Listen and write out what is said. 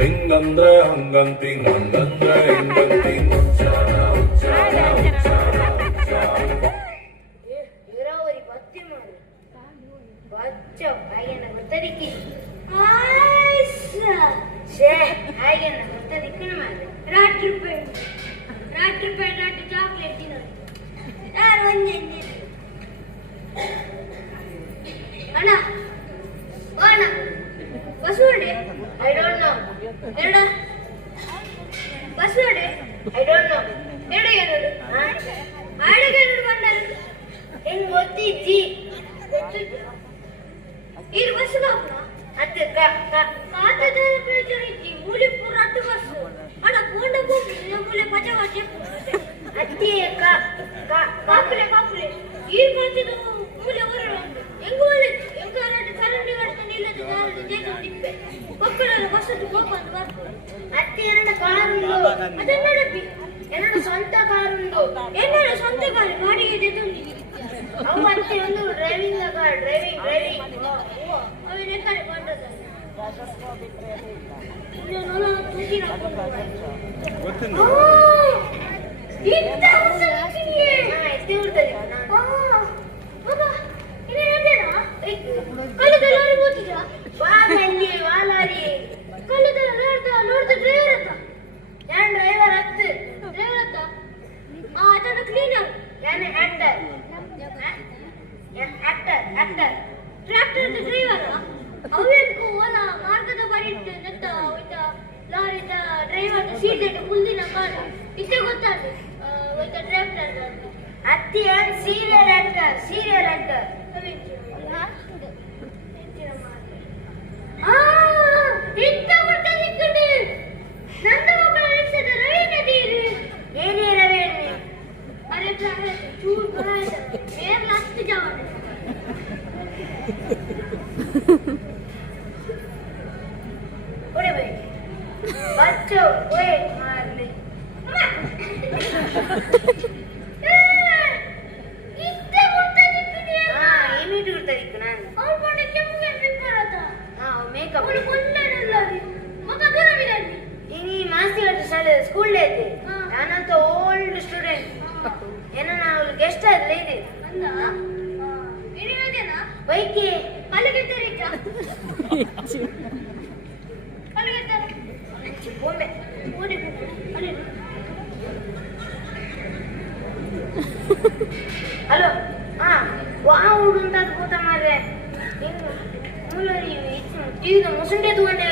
ಹಿಂಗಂದ್ರೆ ಹಂಗಂತಿ ಹಂಗಂದ್ರೆ ಹಿಂಗಂತಿ ಉಚ್ಚಾರ ಉಚ್ಚಾರ ಉಚ್ಚಾರ ಉಚ್ಚಾರ ಇರಾವರಿ ಬತ್ತಿ ಮಾಡು ಬಚ್ಚ ಹಾಗೇನ ಗೊತ್ತದಿಕ್ಕಿ ಶೇ ಹಾಗೇನ ಗೊತ್ತದಿಕ್ಕಣ ಮಾಡು ₹1 ₹1 ಚಾಕ್ಲೇಟ್ ತಿನ್ನೋದು ಯಾರು ಒಂದೇ ಅಣ್ಣ ಅಣ್ಣ ಬಸವಡೆ ಐ ಡೋಂಟ್ ನೋ ಎರಡು ಬಸವಡೆ ಐ ಡೋಂಟ್ ನೋ ಎರಡು ಏನದು ಆಡಿಗೆ ಎರಡು ಬಂದರು ಹೆಂಗ್ ಗೊತ್ತಿಜ್ಜಿ ಇರು ಬಸ್ ಅತ್ತೆ ಕಾತದ ಪ್ಲೇಜರ್ ಇಜ್ಜಿ ಮೂಲೆ ಪೂರ ಅಟ್ಟು ಬಸ್ ಅಣ್ಣ ಪೋಂಡ ಹೋಗಿ ಮೂಲೆ ಪಚ ಪಚ ಅತ್ತೆ ಕಾಪುಲೆ ಕಾಪುಲೆ ಈ ಮಾತಿನ ಮೂಲೆ ಹೊರ ಹೆಂಗ್ ಒಳ್ಳೆ ಹೆಂಗ್ ಕರಂಡಿ ಕಟ್ಕೊಂಡು ಇಲ್ಲದ ಜೇನು ನಿಪ್ಪೆ ಮಕ್ಕಳೆಲ್ಲ ಬಸ್ಸದ್ದು ಹೋಗ್ಬಂದು ಬರ್ತಾರೆ ಅತ್ತೆ ಎರಡು ಕಾರುಂಡು ಅದನ್ನಡಪ್ಪಿ ಎರಡು ಸ್ವಂತ ಕಾರುಂಡು ಎರಡು ಸ್ವಂತ ಕಾರು ಬಾಡಿಗೆ ಜೊತೆ ಅವು ಅತ್ತೆ ಒಂದು ಡ್ರೈವಿಂಗ್ ಡ್ರೈವಿಂಗ್ ಅವನ ಕಡೆ ಬಂದದ ಡ್ರೈವರ್ ಹತ್ತು ಡ್ರೈವರ್ ಹತ್ತ ಅದನ್ನು ಕ್ಲೀನರ್ ಆಕ್ಟರ್ ಟ್ರ್ಯಾಕ್ಟರ್ ಡ್ರೈವರ್ ಅವೇನು ಓಲ ಮಾರ್ಗದ ಬರೀಟ್ ನೆತ್ತ ಲಾರಿ ಡ್ರೈವರ್ ಸೀಟ್ ಮುಂದಿನ ಕಾಲ ಇಷ್ಟೇ ಗೊತ್ತಾಗ್ತದೆ ಟ್ರ್ಯಾಕ್ಟರ್ ಅತ್ತಿ ಸೀರಿಯಲ್ ಆಕ್ಟರ್ ಇಂತ ಬರ್ತದೆ ಇಕ್ಕಡೆ ನಂದ ಮಕ್ಕಳ ನಡೆಸಿದ ರವಿ ನದೀರಿ ಏನೇ ರವಿ ಅರೆ ಚೂರು ಬರಾಯ್ತ ಬೇರೆ ಅಷ್ಟು ಜಾವ ಬೈ ಬಚ್ಚೋ ಓಯ್ ಮಾರ್ಲಿ ಇಷ್ಟೇ ಬರ್ತದೆ ಇಕ್ಕಡೆ ಏನಿಟ್ಟು ಬರ್ತದೆ ಇಕ್ಕ ನಾನು ಅವ್ರು ಬಂದು ಕೆಮ್ಮಿಗೆ ಬಿಕ್ಕರತ ಮೇಕಪ್ ಅವ್ರು ಕೊಂಡನಲ್ಲ ಮಗ ದೂರವಿಲ್ಲ ಇನಿ ಮಾಸ್ತಿಗಟ್ಟ ಶಾಲೆ ಸ್ಕೂಲ್ ಡೇ ಐತೆ ನಾನಂತ ಓಲ್ಡ್ ಸ್ಟೂಡೆಂಟ್ ಏನೋ ನಾವು ಗೆಸ್ಟ್ ಆದ್ರೆ ಇದೆ ಅಂದ ಏನೇನದೇನಾ ಬೈಕಿ ಅಲ್ಲಿಗೆ ತೆರಿಕ ಅಲ್ಲಿಗೆ ತರ ಬೋಂಬೆ ಓಡಿ ಅಲ್ಲಿ ಹಲೋ ವಾವ್ ಅಂತ ಗೊತ್ತಾ ಮಾರ್ರೆ ಮೂಲರಿ ಟಿವಿದ ಮುಸುಂಡೆ ತಗೊಂಡೆ